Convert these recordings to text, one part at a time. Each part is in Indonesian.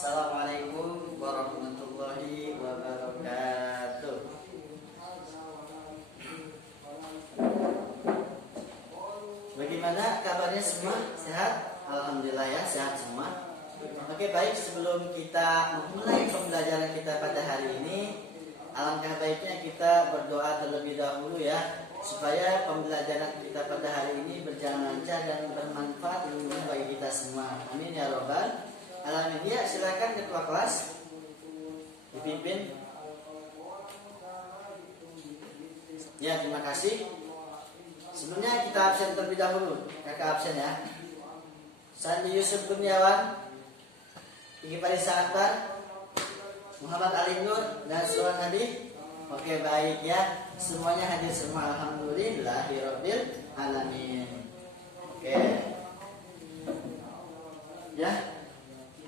Assalamualaikum warahmatullahi wabarakatuh. Bagaimana kabarnya semua? Sehat? Alhamdulillah ya, sehat semua. Oke, baik, sebelum kita memulai pembelajaran kita pada hari ini, alangkah baiknya kita berdoa terlebih dahulu ya, supaya pembelajaran kita pada hari ini berjalan lancar dan bermanfaat ilmunya bagi kita semua. Amin ya robbal alamin. Ya, silakan ketua kelas dipimpin. Ya, terima kasih. Sebenarnya kita absen terlebih dahulu. Kakak absen ya. Sandi Yusuf Kurniawan, Iki Parisa Akbar, Muhammad Ali Nur, dan Suwan Hadi. Oke, baik ya. Semuanya hadir semua. Alhamdulillahirabbil alamin. Oke. Ya.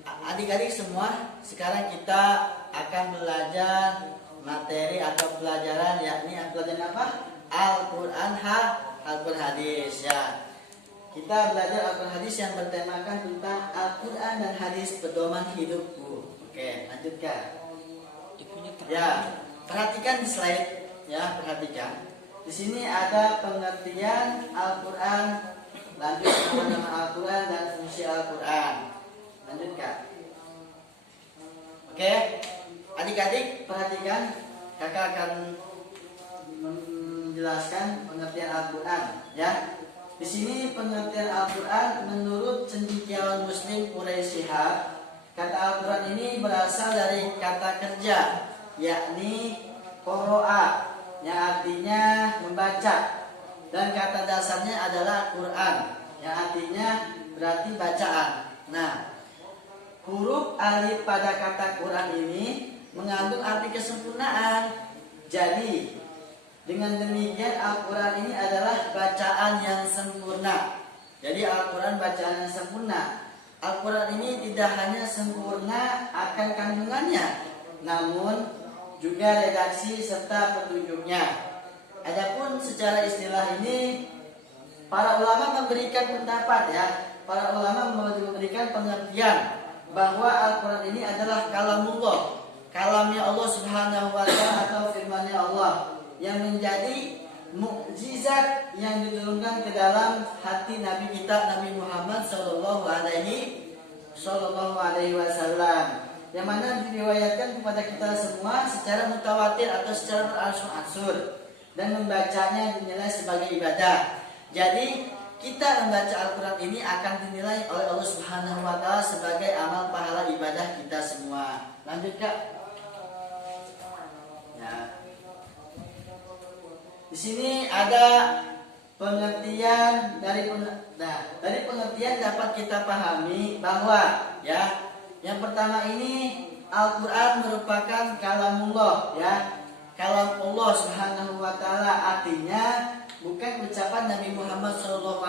Adik-adik semua, sekarang kita akan belajar materi atau pelajaran, yakni pelajaran apa? Al-Quran Al-Quran Hadis ya. Kita belajar Al-Quran Hadis yang bertemakan tentang Al-Quran dan Hadis pedoman hidupku. Oke, lanjutkan. Ya, perhatikan di slide ya, perhatikan. Di sini ada pengertian Al-Quran, lanjut nama Al-Quran dan fungsi Al-Quran. Lanjutkan. Oke, adik-adik perhatikan, kakak akan menjelaskan pengertian Al-Quran ya. Di sini pengertian Al-Quran menurut cendekiawan Muslim Quraisy Shihab, kata Al-Quran ini berasal dari kata kerja, yakni qoro'a, yang artinya membaca, dan kata dasarnya adalah Quran, yang artinya berarti bacaan. Nah, huruf alif pada kata Quran ini mengandung arti kesempurnaan. Jadi, dengan demikian Al-Quran ini adalah bacaan yang sempurna. Jadi Al-Quran bacaan yang sempurna. Al-Quran ini tidak hanya sempurna akan kandungannya, namun juga redaksi serta petunjuknya. Adapun secara istilah ini, para ulama memberikan pendapat ya. Para ulama memberikan pengertian bahwa Al-Quran ini adalah kalamullah, kalamnya Allah Subhanahu wa Ta'ala atau firmannya Allah, yang menjadi mukjizat yang diturunkan ke dalam hati Nabi kita Nabi Muhammad Sallallahu Alaihi Wasallam, yang mana diriwayatkan kepada kita semua secara mutawatir atau secara beransur-ansur, dan membacanya dinilai sebagai ibadah. Jadi kita membaca Al-Quran ini akan dinilai oleh Allah Subhanahu wa Ta'ala sebagai amal pahala ibadah kita semua. Lanjut Kak. Ya. Di sini ada pengertian dari pengertian dapat kita pahami bahwa ya, yang pertama ini Al-Quran merupakan kalamullah ya, kalam Allah Subhanahu wa Ta'ala, artinya bukan ucapan Nabi Muhammad SAW,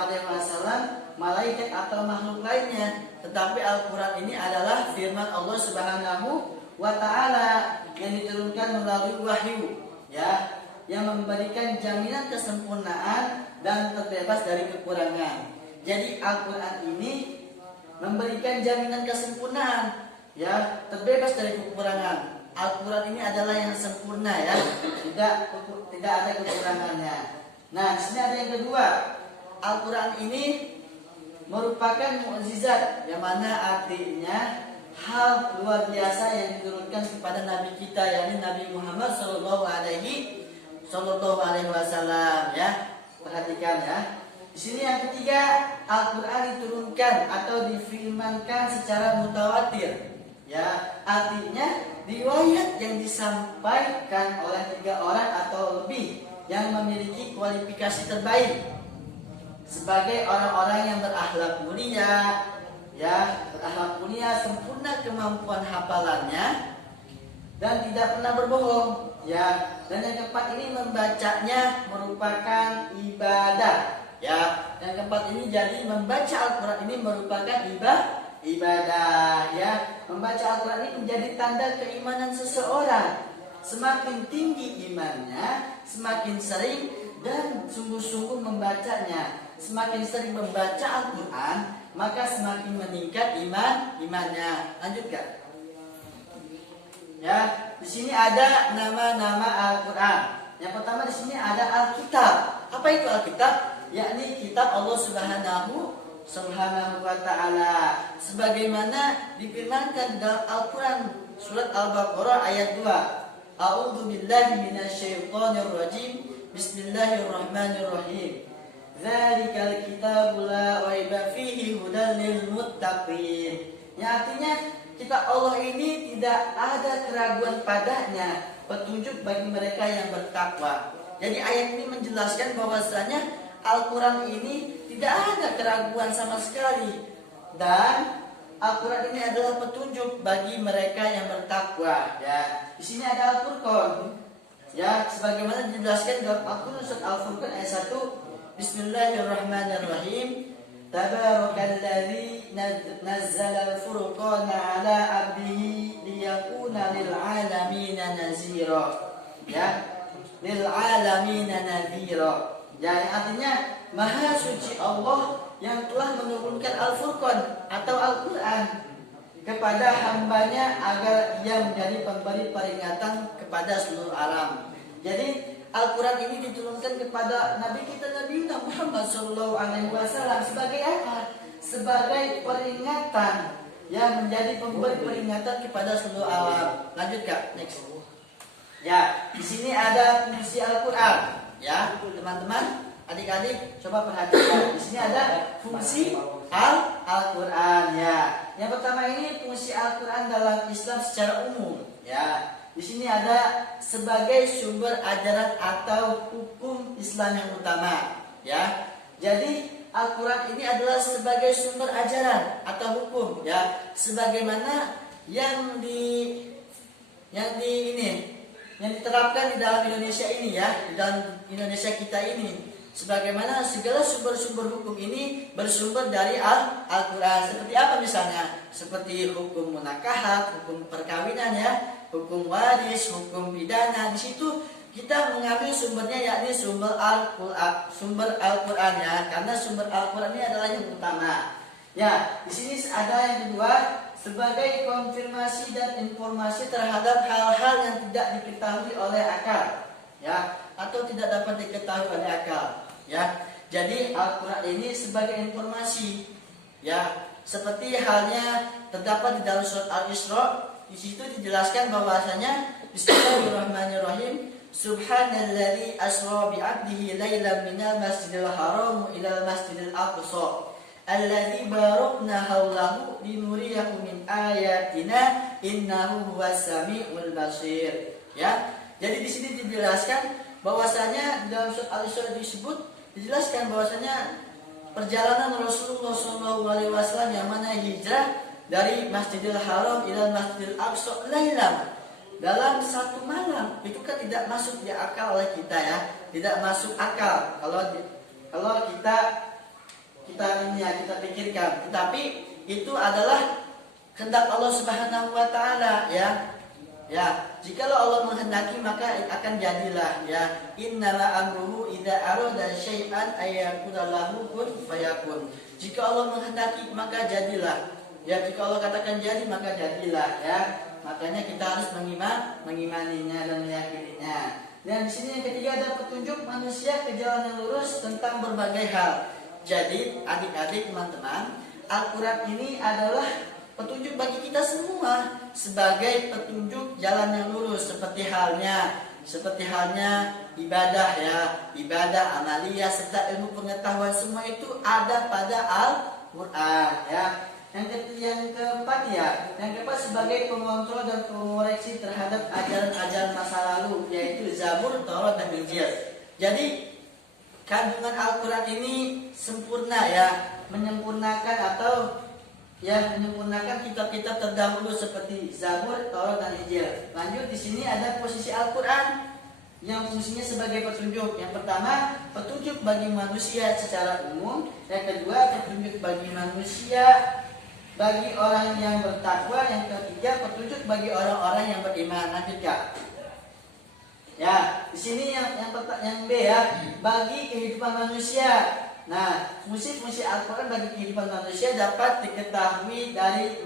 malaikat atau makhluk lainnya, tetapi Al-Quran ini adalah firman Allah Subhanahu wa Ta'ala yang diturunkan melalui wahyu ya, yang memberikan jaminan kesempurnaan dan terbebas dari kekurangan. Jadi Al-Quran ini memberikan jaminan kesempurnaan ya, terbebas dari kekurangan. Al-Quran ini adalah yang sempurna ya, tidak ada kekurangannya. Nah, di sini ada yang kedua. Al-Quran ini merupakan mukjizat, yang mana artinya hal luar biasa yang diturunkan kepada Nabi kita, yakni Nabi Muhammad Sallallahu Alaihi Wasallam ya. Perhatikan ya. Di sini yang ketiga, Al-Quran diturunkan atau difirmankan secara mutawatir. Ya, artinya riwayat yang disampaikan oleh 3 orang atau lebih yang memiliki kualifikasi terbaik sebagai orang-orang yang berakhlak mulia ya, berakhlak mulia, sempurna kemampuan hafalannya dan tidak pernah berbohong ya. Dan yang keempat ini membacanya merupakan ibadah ya. Yang keempat ini jadi membaca Al-Quran ini merupakan ibadah ya. Membaca Al-Quran ini menjadi tanda keimanan seseorang. Semakin tinggi imannya, semakin sering dan sungguh-sungguh membacanya. Semakin sering membaca Al-Quran, maka semakin meningkat imannya. Lanjutkan. Ya, di sini ada nama-nama Al-Quran. Yang pertama di sini ada Alkitab. Apa itu Alkitab? Yakni kitab Allah Subhanahu wa Ta'ala. Sebagaimana difirmankan dalam Al-Quran surat Al-Baqarah ayat 2. A'udzu billahi minasyaitonir rajim. Bismillahirrahmanirrahim. Dzalikal kitabu la raiba fihi hudan lil muttaqin. Yang artinya kitab Allah ini tidak ada keraguan padanya, petunjuk bagi mereka yang bertakwa. Jadi ayat ini menjelaskan bahwasanya Al-Quran ini tidak ada keraguan sama sekali, dan Al-Quran ini adalah petunjuk bagi mereka yang bertakwa. Ya, di sini ada Al-Furqan. Ya, sebagaimana dijelaskan dalam Al-Quran surat Al-Furqan ayat 1. Bismillahirrahmanirrahim. Tabarakalladzi nazzala al-furqana 'ala 'abdihi liyakuna lil 'alamina nazira. Ya, lil 'alamina nadhira. Jadi artinya Maha suci Allah yang telah menurunkan Al-Furqan atau Al-Quran kepada hambanya agar ia menjadi pemberi peringatan kepada seluruh alam. Jadi Al-Quran ini diturunkan kepada Nabi kita Nabi Muhammad SAW sebagai apa? Sebagai peringatan yang menjadi pemberi peringatan kepada seluruh alam. Lanjut Kak, next. Ya, di sini ada fungsi Al-Quran. Ya, teman-teman, adik-adik, coba perhatikan. Di sini ada fungsi Al-Quran. Ya, yang pertama ini fungsi Al-Quran dalam Islam secara umum. Ya. Di sini ada sebagai sumber ajaran atau hukum Islam yang utama, ya. Jadi Al-Quran ini adalah sebagai sumber ajaran atau hukum, ya. Sebagaimana yang diterapkan di dalam Indonesia ini, ya, di dalam Indonesia kita ini. Sebagaimana segala sumber-sumber hukum ini bersumber dari Al-Quran. Seperti apa misalnya? Seperti hukum munakahat, hukum perkawinan, ya, hukum waris, hukum pidana. Di situ kita mengambil sumbernya yakni sumber Al-Quran, ya, karena sumber Al-Quran ini adalah yang utama. Ya, di sini ada yang kedua sebagai konfirmasi dan informasi terhadap hal-hal yang tidak diketahui oleh akal, ya, atau tidak dapat diketahui oleh akal, ya. Jadi Al-Quran ini sebagai informasi, ya, seperti halnya terdapat di dalam surat Al-Isra. Di situ dijelaskan bahwasanya Bismillahirrahmanirrahim. Subhanalladzi asra bi 'abdihi lailan minal masjidil haram ilal masjidil aqsa alladzi barakna haulahu linuriyahu min ayatina innahu huwas samiul basir. Ya. Jadi di sini dijelaskan bahwasanya dalam surat Al-Isra dijelaskan bahwasanya perjalanan Rasulullah SAW yang mana hijrah dari Masjidil Haram ila Masjidil Aqsa lailan, dalam satu malam. Itu kan tidak masuk di akal oleh kita, ya, tidak masuk akal kalau kita pikirkan. Tetapi itu adalah kehendak Allah Subhanahu wa Ta'ala, ya. Ya, jikalau Allah menghendaki maka akan jadilah, ya. Innama amruhu idza arada syai'an ayyakuna lahu kun fayakun. Jika Allah menghendaki maka jadilah. Ya, jika Allah katakan jadi maka jadilah, ya. Makanya kita harus mengimaninya dan meyakininya. Dan di sini yang ketiga ada petunjuk manusia ke jalan yang lurus tentang berbagai hal. Jadi adik-adik, teman-teman, Al-Quran ini adalah petunjuk bagi kita semua sebagai petunjuk jalan yang lurus, seperti halnya ibadah, ya, ibadah, amalia serta ilmu pengetahuan, semua itu ada pada Al-Quran, ya. Yang keempat sebagai pengontrol dan pengoreksi terhadap ajaran-ajaran masa lalu, yaitu Zabur, Taurat, dan Injil. Jadi kandungan Al-Quran ini sempurna, ya, menyempurnakan kitab-kitab terdahulu seperti Zabur, Taurat, dan Injil. Lanjut, di sini ada posisi Al-Quran yang fungsinya sebagai petunjuk. Yang pertama, petunjuk bagi manusia secara umum. Yang kedua, petunjuk bagi manusia, bagi orang yang bertakwa. Yang ketiga, petunjuk bagi orang-orang yang beriman. Lanjut, Kak. Ya, di sini yang B, ya, bagi kehidupan manusia. Nah, fungsi-fungsi Al-Quran bagi kehidupan manusia dapat diketahui dari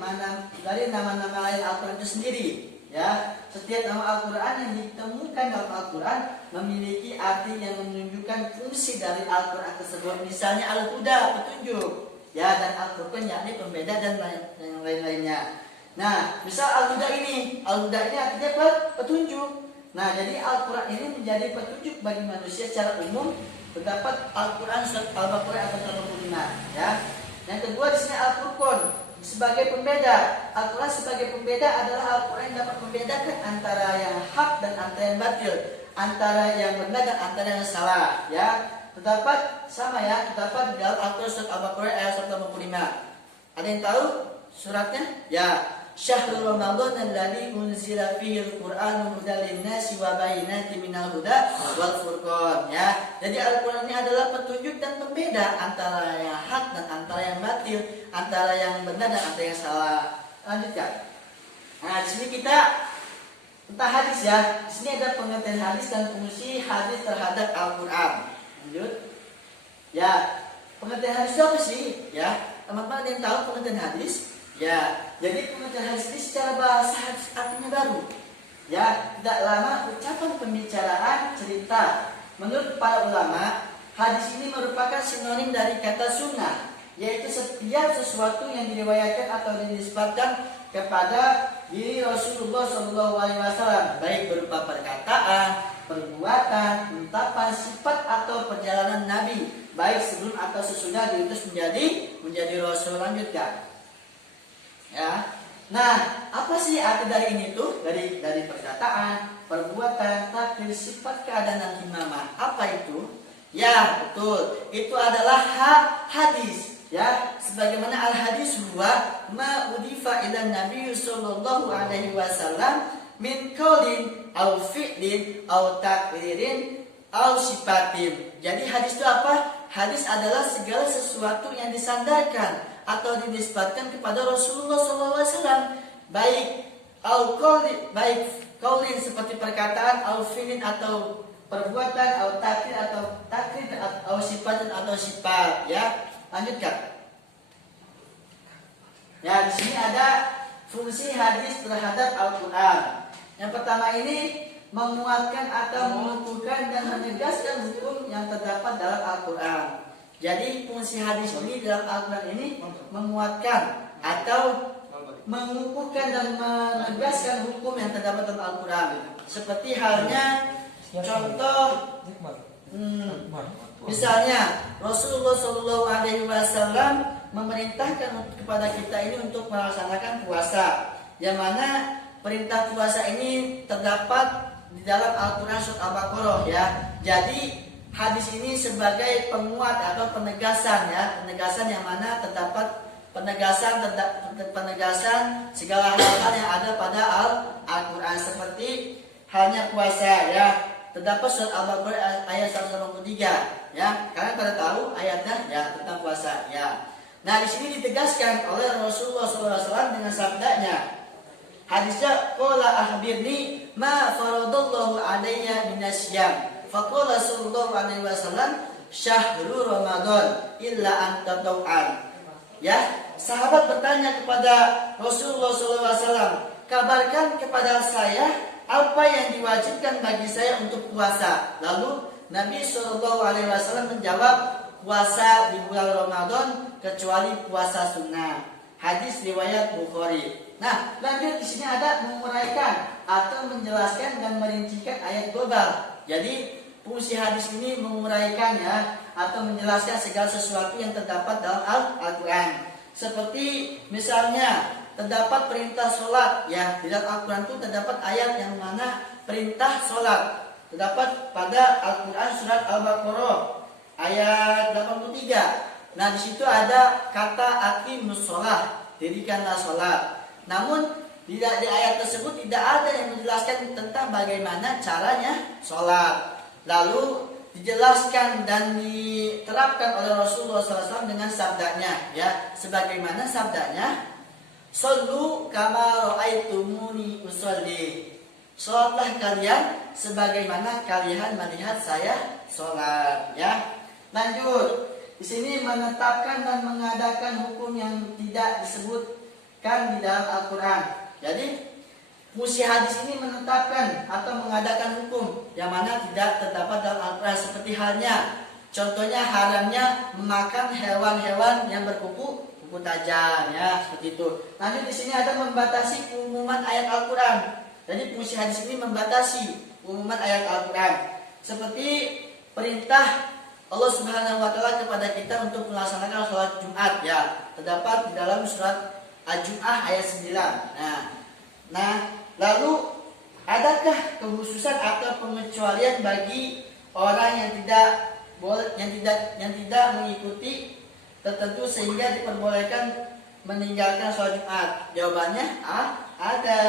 nama-nama lain Al-Quran itu sendiri. Ya, setiap nama Al-Quran yang ditemukan dalam Al-Quran memiliki arti yang menunjukkan fungsi dari Al-Quran tersebut. Misalnya Al-Huda, petunjuk, ya, dan Al-Furqan yakni pembeda dan yang lain-lainnya. Nah, misal Al-Huda ini artinya apa? Petunjuk. Nah, jadi Al-Quran ini menjadi petunjuk bagi manusia secara umum. Terdapat Al-Quran surat Al-Baqarah ayat 35, ya. Yang kedua di sini Al-Furqan sebagai pembeda. Al-Quran sebagai pembeda adalah Al-Quran yang dapat membedakan antara yang hak dan antara yang batil, antara yang benar dan antara yang salah, ya. Terdapat sama ya, terdapat dalam Al-Quran surat Al-Baqarah ayat 185. Ada yang tahu suratnya? Ya. Syahrul Ramadan alladzi unzila fihi al-Qur'anu hudan lin-nasi wa bayyinatin minal huda wal furqan, ya. Jadi Al-Qur'an ini adalah petunjuk dan pembeda antara yang hak dan antara yang batil, antara yang benar dan antara yang salah. Lanjutkan. Nah, di sini kita tentang hadis ya. Di sini ada pengertian hadis dan fungsi hadis terhadap Al-Qur'an. Lanjut. Ya, pengertian hadis itu apa sih? Ya, teman-teman ada yang tahu pengertian hadis? Ya, jadi pengertian hadis ini secara bahasa hadis artinya baru. Ya, tidak lama ucapan pembicaraan cerita. Menurut para ulama, hadis ini merupakan sinonim dari kata sunnah, yaitu setiap sesuatu yang diriwayatkan atau dinisbatkan kepada diri Rasulullah SAW, baik berupa perkataan, perbuatan, ungkapan, sifat atau perjalanan Nabi, baik sebelum atau sesudah diutus menjadi Rasul. Lanjutkan. Ya, nah apa sih arti dari ini tuh? Dari perkataan, perbuatan, takdir, sifat, keadaan dan imamah. Apa itu? Ya betul, itu adalah hadis. Ya, sebagaimana al hadis huwa ma udifa ila Nabi sallallahu alaihi wasallam min qaulin au fi'lin au takdirin au sifatin. Jadi hadis itu apa? Hadis adalah segala sesuatu yang disandarkan atau dinisbatkan kepada Rasulullah SAW, baik kaulin seperti perkataan, au fi'lin atau perbuatan, au takdir atau takdir, au sifat atau sifat. Ya, lanjutkan. Ya, di sini ada fungsi hadis terhadap Al-Quran. Yang pertama ini menguatkan atau mengukuhkan dan menegaskan hukum yang terdapat dalam Al-Quran. Jadi fungsi hadis ini dalam Al-Quran ini menguatkan atau mengukuhkan dan menegaskan hukum yang terdapat dalam Al-Quran. Seperti halnya contoh, misalnya Rasulullah SAW memerintahkan kepada kita ini untuk melaksanakan puasa, yang mana perintah puasa ini terdapat di dalam Al-Quran surat Al-Baqarah, ya. Jadi hadis ini sebagai penguat atau penegasan, ya, penegasan yang mana terdapat penegasan segala hal yang ada pada Al-Quran, seperti halnya puasa, ya. Terdapat surat Al-Baqarah ayat 183, ya. Kalian pada tahu ayatnya, ya, tentang puasa, ya. Nah, di sini ditegaskan oleh Rasulullah SAW dengan sabdanya. Hadisnya qala akhbirni ma faradallahu alayya minasyam. Faqala sallallahu alaihi wasallam syahrul Ramadan illa an tataw'an. Ya, sahabat bertanya kepada Rasulullah SAW, kabarkan kepada saya apa yang diwajibkan bagi saya untuk puasa. Lalu Nabi SAW menjawab, puasa di bulan Ramadan kecuali puasa sunnah. Hadis riwayat Bukhari. Nah, lanjut di sini ada menguraikan atau menjelaskan dan merincikan ayat global. Jadi fungsi hadis ini menguraikan, ya, atau menjelaskan segala sesuatu yang terdapat dalam Al-Quran. Seperti misalnya terdapat perintah sholat, ya, di dalam Al-Quran itu terdapat ayat yang mana perintah sholat. Terdapat pada Al-Quran surat Al-Baqarah ayat 83. Nah, di situ ada kata aqimus sholat, dirikanlah sholat. Namun di ayat tersebut tidak ada yang menjelaskan tentang bagaimana caranya sholat. Lalu dijelaskan dan diterapkan oleh Rasulullah SAW dengan sabdanya, ya, sebagaimana sabdanya, "Shollu kama ra'aitumuni usolli." Sholatlah kalian sebagaimana kalian melihat saya sholat, ya. Lanjut, di sini menetapkan dan mengadakan hukum yang tidak disebutkan di dalam Al-Quran. Jadi Musi hadis ini menetapkan atau mengadakan hukum yang mana tidak terdapat dalam Al-Quran, seperti halnya contohnya haramnya memakan hewan-hewan yang berkuku tajam, ya seperti itu. Nanti di sini ada membatasi umuman ayat Al-Quran. Jadi musi hadis ini membatasi umuman ayat Al-Quran, seperti perintah Allah Subhanahu wa taala kepada kita untuk melaksanakan sholat Jumat, ya. Terdapat di dalam surat Al-Jum'ah ayat 9. Nah, lalu adakah kekhususan atau pengecualian bagi orang yang tidak mengikuti tertentu sehingga diperbolehkan meninggalkan sholat Jumat? Jawabannya ada.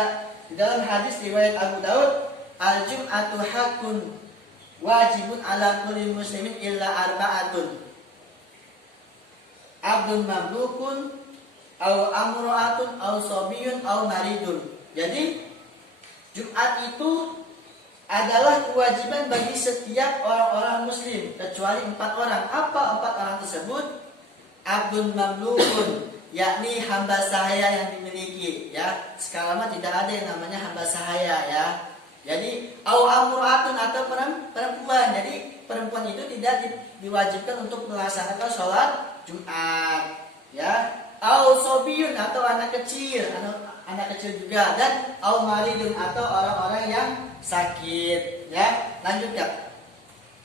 Di dalam hadis riwayat Abu Daud, al-jum'atu hakun wajibun ala kulli muslimin illa arba'atun. Abdun mamlukun, au amra'atun, au sabiyun, au maridun. Jadi Jumat itu adalah kewajiban bagi setiap orang-orang muslim kecuali 4 orang. Apa 4 orang tersebut? Abdun mamlukun, yakni hamba sahaya yang dimiliki, ya. Sekarang mah tidak ada yang namanya hamba sahaya, ya. Jadi au amru'atun atau perempuan. Jadi perempuan itu tidak diwajibkan untuk melaksanakan sholat Jumat, ya. Au sobiyun atau anak kecil juga, dan au maridun atau orang-orang yang sakit, ya. Lanjutkan.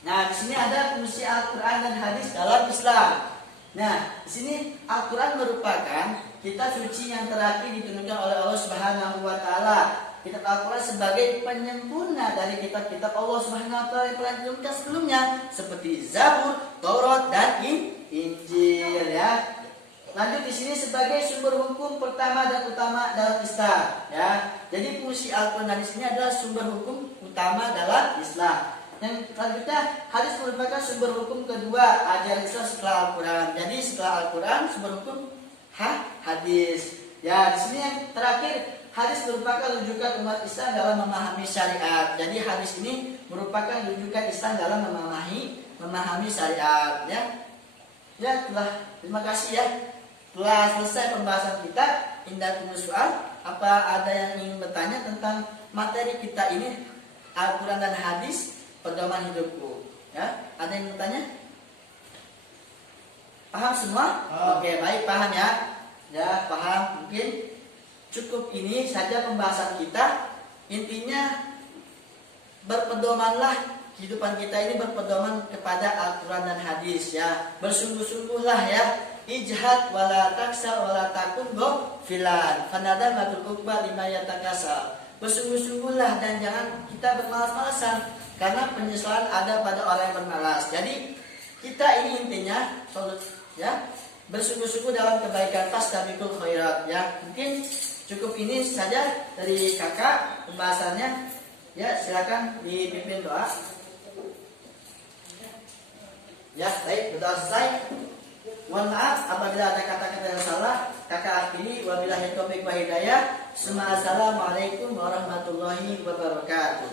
Nah, di sini ada fungsi Al-Quran dan hadis dalam Islam. Nah, di sini Al-Quran merupakan kitab suci yang terakhir diturunkan oleh Allah Subhanahu wa taala. Kitab Al-Quran sebagai penyempurna dari kitab-kitab Allah Subhanahu wa taala yang telah diturunkan sebelumnya, seperti Zabur, Taurat, dan Injil, ya. Lanjut di sini sebagai sumber hukum pertama dan utama dalam Islam, ya. Jadi fungsi Al-Quran di sini adalah sumber hukum utama dalam Islam. Yang selanjutnya, hadis merupakan sumber hukum kedua ajaran Islam setelah Al-Quran. Jadi setelah Al-Quran sumber hukum hadis. Ya, di sini yang terakhir, hadis merupakan rujukan umat Islam dalam memahami syariat. Jadi hadis ini merupakan rujukan Islam dalam memahami syariat, ya. Ya, terima kasih, ya. Telah selesai pembahasan kita. Indakum soal, apa ada yang ingin bertanya tentang materi kita ini, Al-Quran dan hadis, pedoman hidupku, ya? Ada yang bertanya? Paham semua? Oke, baik, paham, ya. Ya, paham. Mungkin cukup ini saja pembahasan kita. Intinya berpedomanlah, kehidupan kita ini berpedoman kepada Al-Quran dan hadis, ya. Bersungguh-sungguhlah, ya. Ijhad wala taksa wala takun filan fanada matul ukba lima yatakasa. Bersungguh-sungguhlah dan jangan kita bermalas-malasan, karena penyesalan ada pada orang yang bermalas. Jadi kita ini intinya, ya, bersungguh-sungguh dalam kebaikan, fastabiqul khairat, ya. Mungkin cukup ini saja dari kakak pembahasannya, ya. Silakan dipimpin doa. Ya, baik, berdoa selesai. Mohon maaf apabila ada kata-kata yang salah. Kakak akhiri, wabillahi taufiq wa hidayah. Assalamualaikum warahmatullahi wabarakatuh.